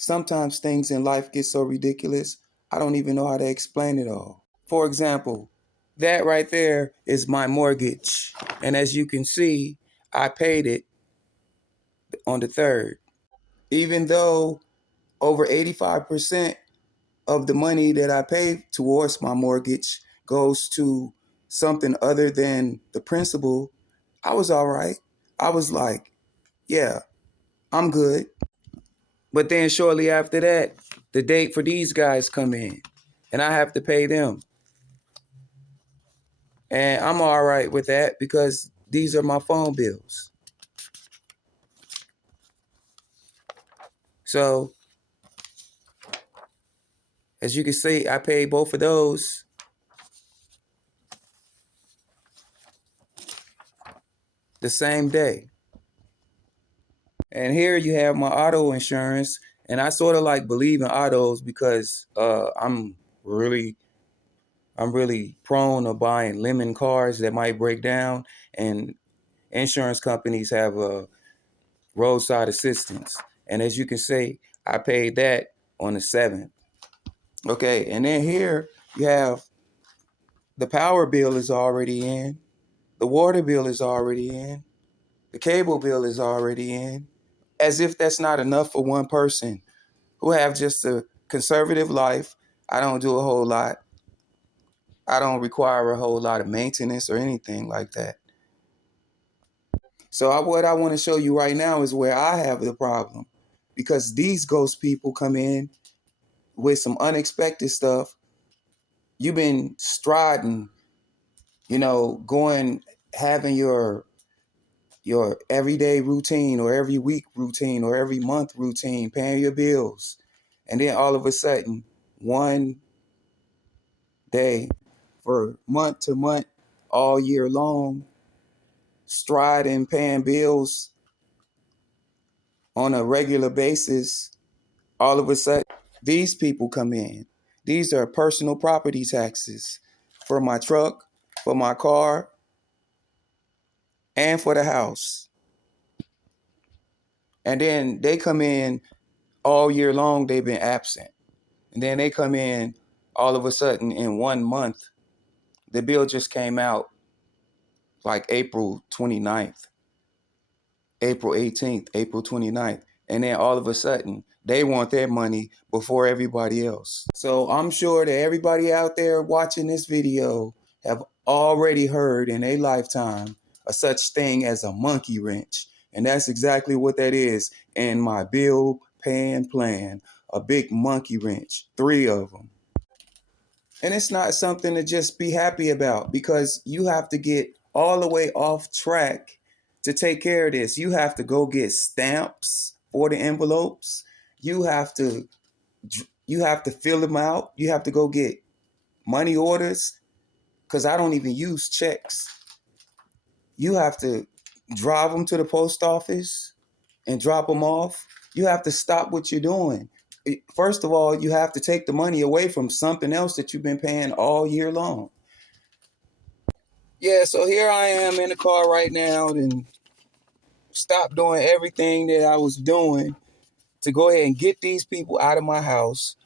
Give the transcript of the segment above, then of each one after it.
Sometimes things in life get so ridiculous, I don't even know how to explain it all. For example, that right there is my mortgage. And as you can see, I paid it on the 3rd. Even though over 85% of the money that I pay towards my mortgage goes to something other than the principal, I was all right. I was like, yeah, I'm good. But then shortly after that, the date for these guys come in and I have to pay them. And I'm all right with that because these are my phone bills. So as you can see, I paid both of those the same day. And here you have my auto insurance. And I sort of like believe in autos because I'm really prone to buying lemon cars that might break down. And insurance companies have a roadside assistance. And as you can see, I paid that on the 7th. Okay, and then here you have the power bill is already in. The water bill is already in. The cable bill is already in. As if that's not enough for one person who have just a conservative life. I don't do a whole lot. I don't require a whole lot of maintenance or anything like that. So what I want to show you right now is where I have the problem. Because these ghost people come in with some unexpected stuff. You've been striding, having your everyday routine or every week routine or every month routine, paying your bills. And then all of a sudden, one day for month to month, all year long, striding, paying bills on a regular basis, all of a sudden, these people come in. These are personal property taxes for my truck, for my car, and for the house. And then they come in all year long, they've been absent. And then they come in all of a sudden in 1 month. The bill just came out like April 29th, April 18th, April 29th. And then all of a sudden, they want their money before everybody else. So I'm sure that everybody out there watching this video have already heard in a lifetime of such thing as a monkey wrench. And that's exactly what that is in my bill paying plan. A big monkey wrench, 3 of them. And it's not something to just be happy about because you have to get all the way off track to take care of this. You have to go get stamps for the envelopes. You have to fill them out. You have to go get money orders because I don't even use checks. You have to drive them to the post office and drop them off. You have to stop what you're doing. First of all, you have to take the money away from something else that you've been paying all year long. Yeah, so here I am in the car right now and stop doing everything that I was doing to go ahead and get these people out of my house.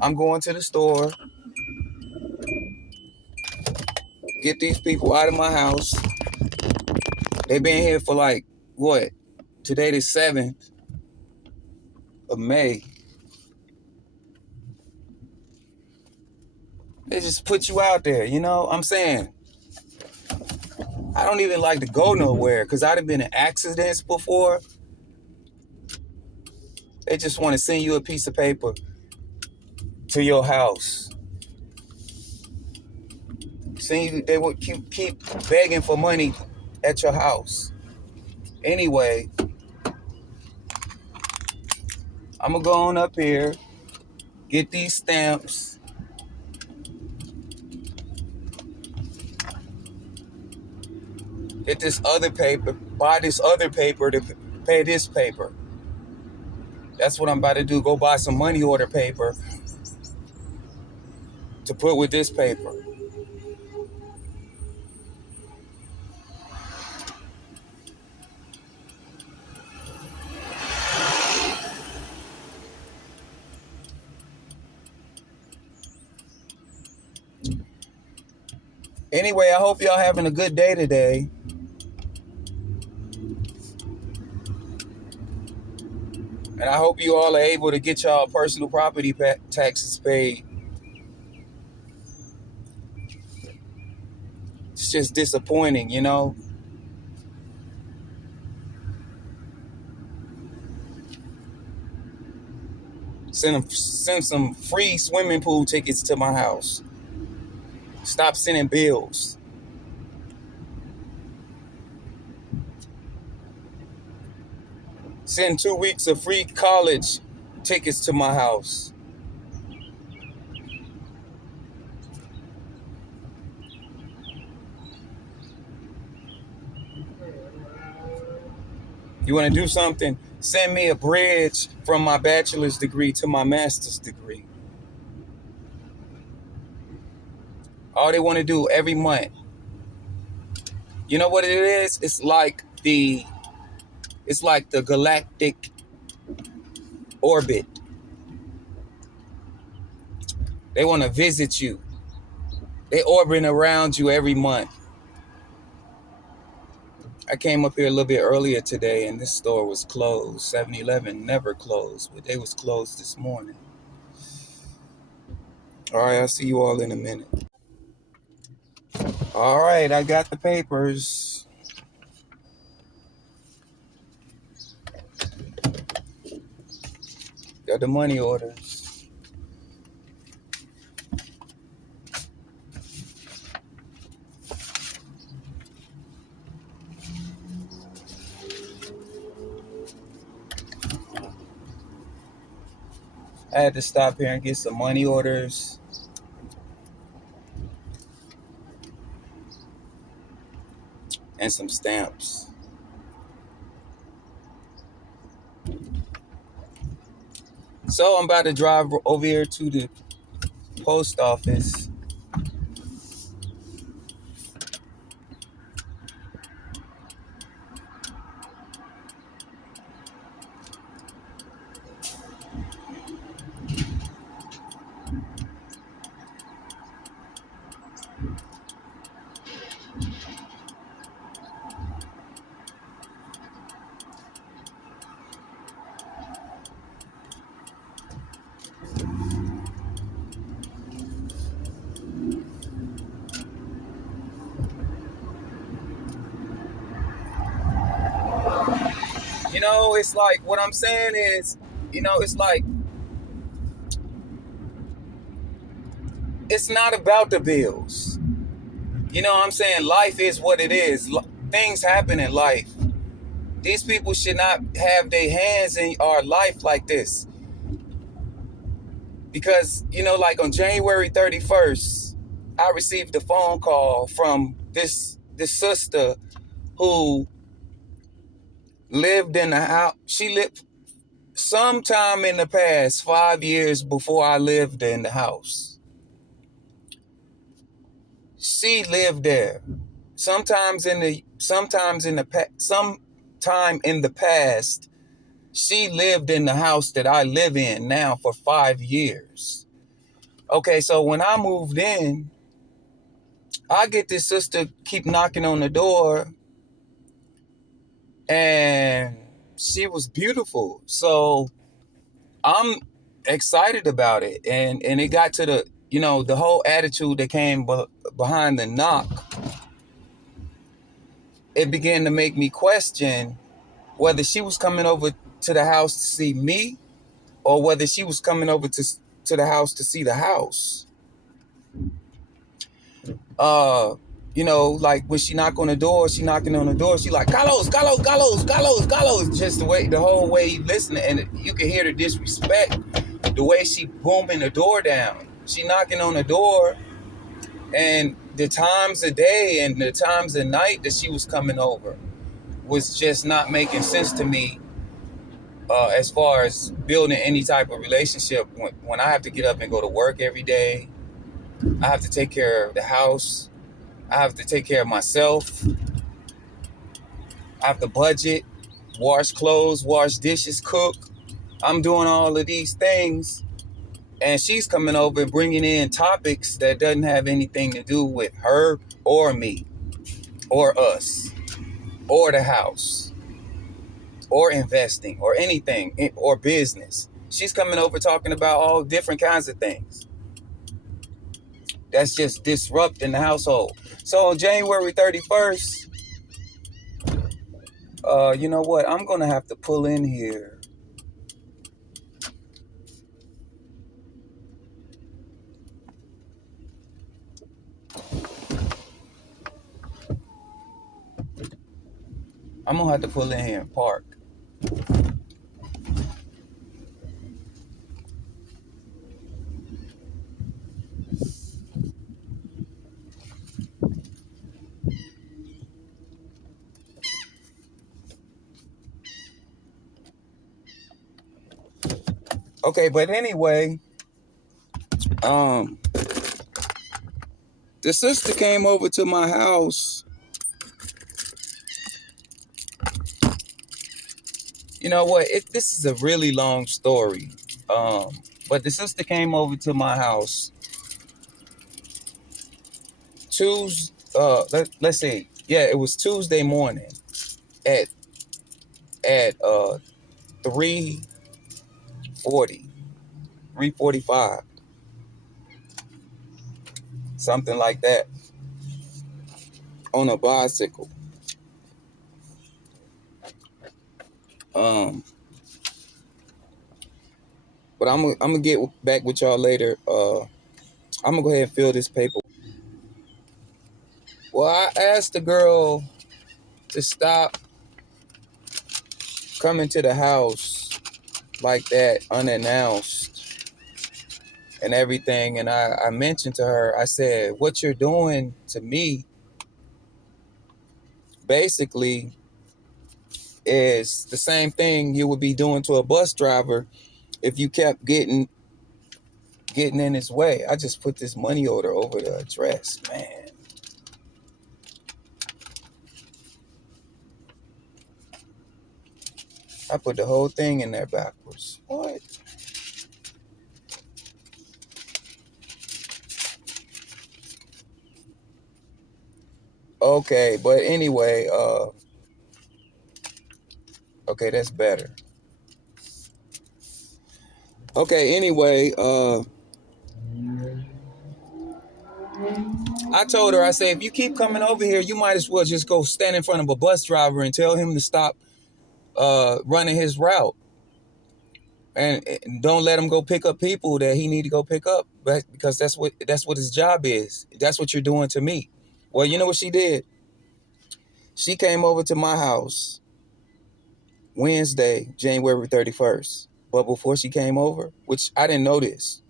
I'm going to the store, get these people out of my house. They've been here for like, what? Today the 7th of May. They just put you out there, I'm saying? I don't even like to go nowhere because I've been in accidents before. They just want to send you a piece of paper to your house. They would keep begging for money at your house. Anyway, I'm going to go on up here, get these stamps. Get this other paper, buy this other paper to pay this paper. That's what I'm about to do. Go buy some money order paper to put with this paper. Anyway, I hope y'all having a good day today. And I hope you all are able to get y'all personal property taxes paid. It's just disappointing, you know? Send some free swimming pool tickets to my house. Stop sending bills. Send 2 weeks of free college tickets to my house. You want to do something? Send me a bridge from my bachelor's degree to my master's degree. All they want to do every month. You know what it is? It's like the galactic orbit. They want to visit you. They orbiting around you every month. I came up here a little bit earlier today and this store was closed. 7-Eleven never closed, but they was closed this morning. All right, I'll see you all in a minute. All right, I got the papers. Got the money orders. I had to stop here and get some money orders. And some stamps. So I'm about to drive over here to the post office. You know, it's like, what I'm saying is, you know, it's like, it's not about the bills. You know what I'm saying? Life is what it is. Things happen in life. These people should not have their hands in our life like this. Because, you know, like on January 31st, I received a phone call from this sister who lived in the house. She lived sometime in the past 5 years before I lived in the house. She lived there. Sometime in the past, she lived in the house that I live in now for 5 years. Okay, so when I moved in, I get this sister keep knocking on the door, and she was beautiful. So I'm excited about it. And it got to the, you know, the whole attitude that came behind the knock. It began to make me question whether she was coming over to the house to see me or whether she was coming over to the house to see the house. You know, like when she knocking on the door, she like, Carlos, Carlos, Carlos, Carlos, Carlos. Just the whole way you listen, and you can hear the disrespect, the way she booming the door down. She knocking on the door, and the times of day and the times of night that she was coming over was just not making sense to me. As far as building any type of relationship, when I have to get up and go to work every day, I have to take care of the house, I have to take care of myself, I have to budget, wash clothes, wash dishes, cook. I'm doing all of these things, and she's coming over and bringing in topics that doesn't have anything to do with her or me or us or the house or investing or anything or business. She's coming over talking about all different kinds of things. That's just disrupting the household. So on January 31st, you know what? I'm going to have to pull in here. I'm going to have to pull in here and park. Okay, but anyway, the sister came over to my house. You know what? This is a really long story. But the sister came over to my house Tuesday. Let's see. Yeah, it was Tuesday morning at 3:40, 3:45, something like that, on a bicycle. But I'm gonna get back with y'all later. I'm gonna go ahead and fill this paper. Well, I asked the girl to stop coming to the house like that unannounced and everything. And I mentioned to her, I said, what you're doing to me basically is the same thing you would be doing to a bus driver if you kept getting in his way. I just put this money order over the address, man. I put the whole thing in there backwards. What? Okay, but anyway, okay, that's better. Okay, anyway, I told her, I said, if you keep coming over here, you might as well just go stand in front of a bus driver and tell him to stop running his route. And don't let him go pick up people that he need to go pick up, but because that's what his job is. That's what you're doing to me. Well, you know what she did? She came over to my house Wednesday, January 31st. But before she came over, which I didn't know this,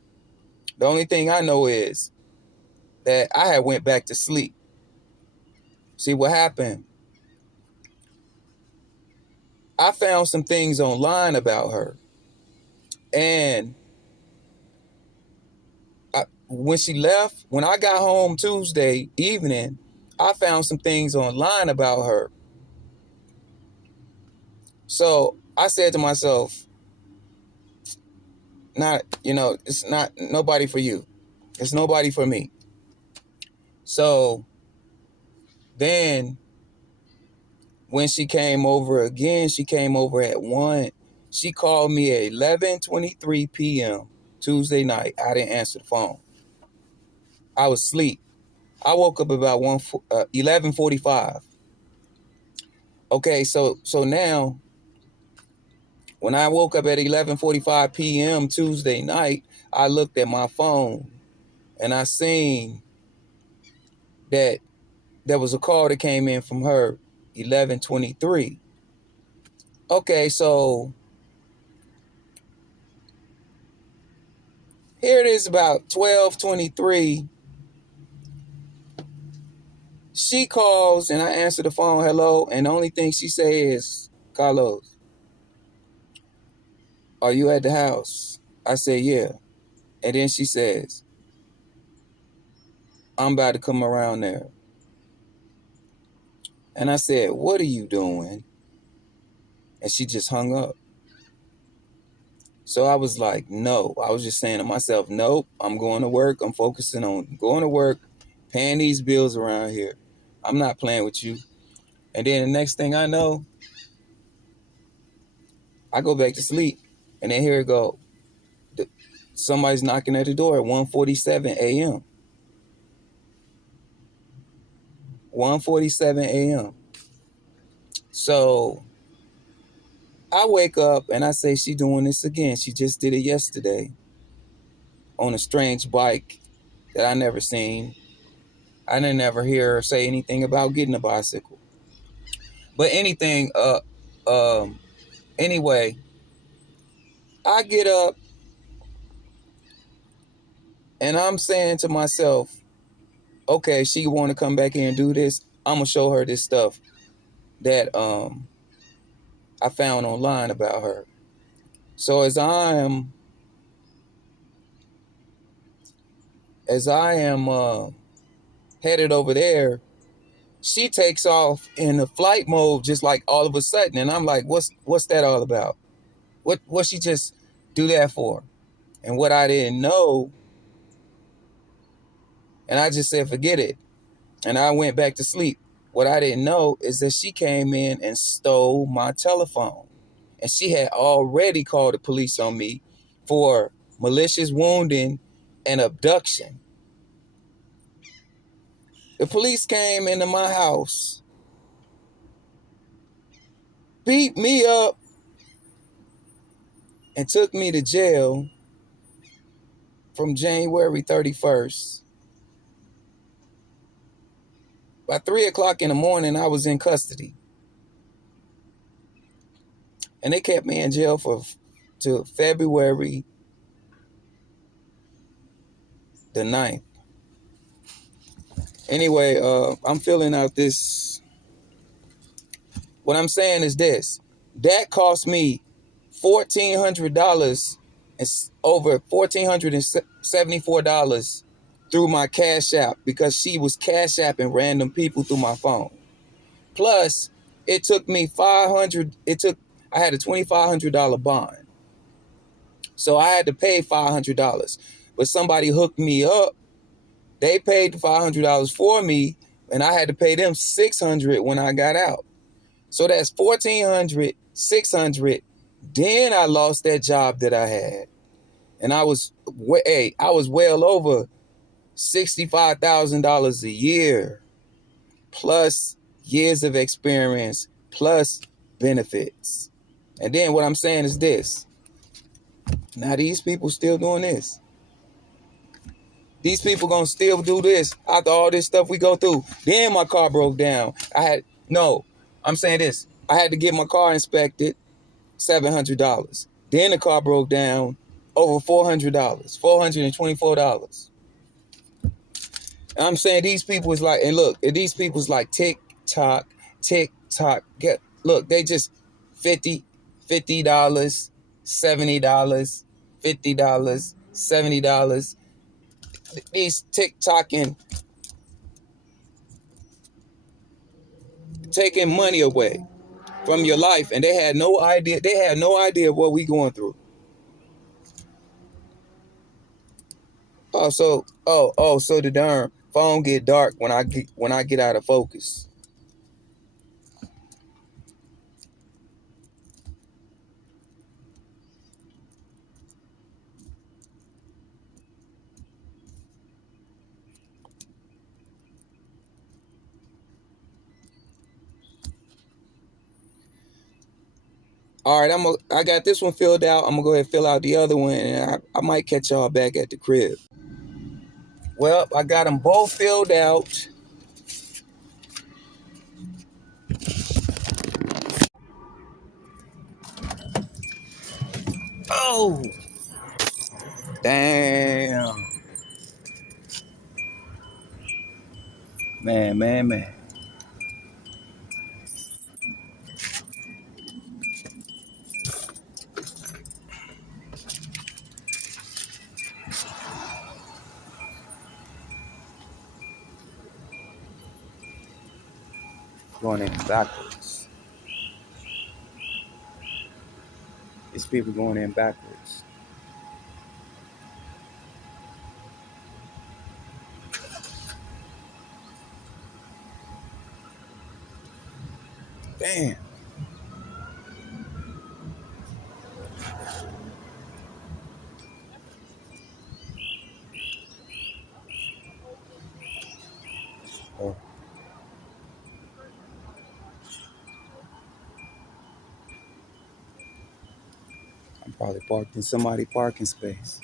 the only thing I know is that I had went back to sleep. See what happened? I found some things online about her. And when she left, when I got home Tuesday evening, I found some things online about her. So I said to myself, it's not nobody for you. It's nobody for me. So then when she came over again, she came over at 1. She called me at 11:23 p.m. Tuesday night. I didn't answer the phone. I was asleep. I woke up about 11:45. Okay, so now when I woke up at 11:45 p.m. Tuesday night, I looked at my phone and I seen that there was a call that came in from her 11:23. Okay, so here it is about 12:23. She calls and I answer the phone, hello, and the only thing she say is, Carlos, are you at the house? I say, yeah. And then she says, I'm about to come around there. And I said, what are you doing? And she just hung up. So I was like, no. I was just saying to myself, nope, I'm going to work. I'm focusing on going to work, paying these bills around here. I'm not playing with you. And then the next thing I know, I go back to sleep. And then here it go. Somebody's knocking at the door at 1:47 a.m. 1:47 a.m. So I wake up and I say, she doing this again. She just did it yesterday on a strange bike that I never seen. I didn't ever hear her say anything about getting a bicycle. But anyway, I get up and I'm saying to myself, okay, she want to come back here and do this. I'm gonna show her this stuff that I found online about her. So as I am headed over there, she takes off in the flight mode just like all of a sudden, and I'm like, what's that all about? What she just do that for? And what I didn't know, and I just said forget it, and I went back to sleep. What I didn't know is that she came in and stole my telephone, and she had already called the police on me for malicious wounding and abduction. The police came into my house, beat me up, and took me to jail from January 31st. By 3 o'clock in the morning, I was in custody. And they kept me in jail till February the 9th. Anyway, I'm filling out this. What I'm saying is this. That cost me $1,400. It's over $1,474 through my Cash App because she was Cash Apping random people through my phone. Plus, it took me I had a $2,500 bond. So I had to pay $500. But somebody hooked me up. They paid the $500 for me, and I had to pay them $600 when I got out. So that's $1,400, $600. Then I lost that job that I had. And I was well over $65,000 a year, plus years of experience, plus benefits. And then what I'm saying is this. Now these people still doing this. These people gonna still do this after all this stuff we go through. Then my car broke down. I'm saying this. I had to get my car inspected, $700. Then the car broke down, over $400, $424. And I'm saying these people is like, and look, these people's like TikTok. Look, they just $50, $70, $50, $70. These TikToking taking money away from your life, and they had no idea. They had no idea what we going through. So the darn phone get dark when I get out of focus. All right, I got this one filled out. I'm gonna go ahead and fill out the other one, and I might catch y'all back at the crib. Well, I got them both filled out. Oh, damn, man. Going in backwards. These people going in backwards. Damn. Oh, I'm probably parked in somebody's parking space.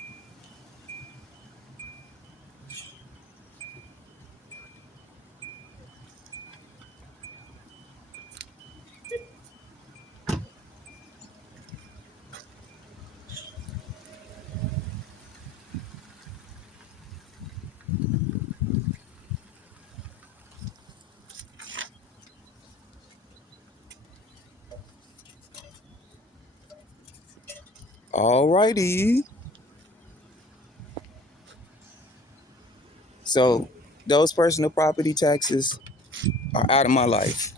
Alrighty. So those personal property taxes are out of my life.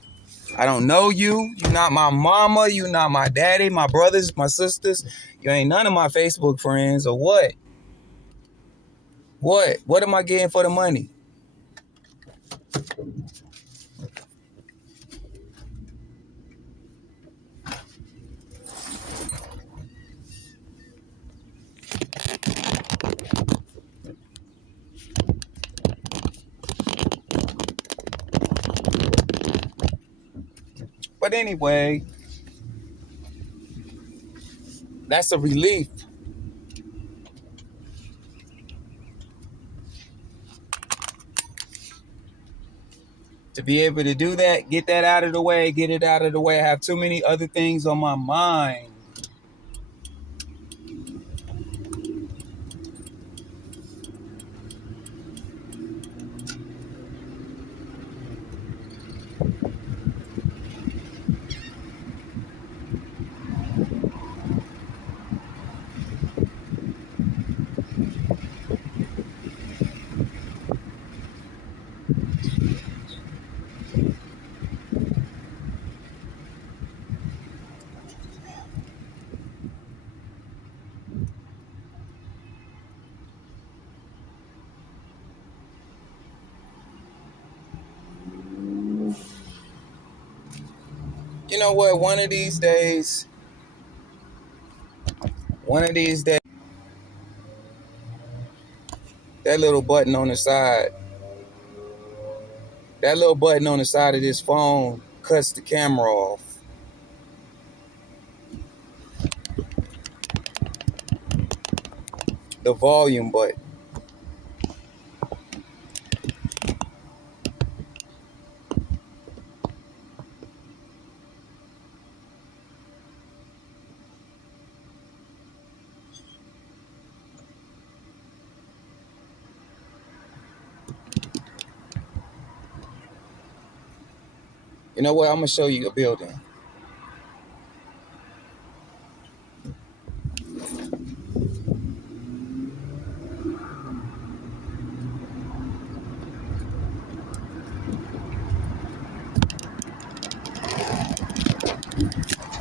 I don't know you. You're not my mama. You're not my daddy, my brothers, my sisters. You ain't none of my Facebook friends or what? What? What am I getting for the money? But anyway, that's a relief. To be able to do that, get that out of the way, get it out of the way. I have too many other things on my mind. You know what? One of these days, that little button on the side, that little button on the side of this phone cuts the camera off. The volume button. You know what? I'm gonna show you a building.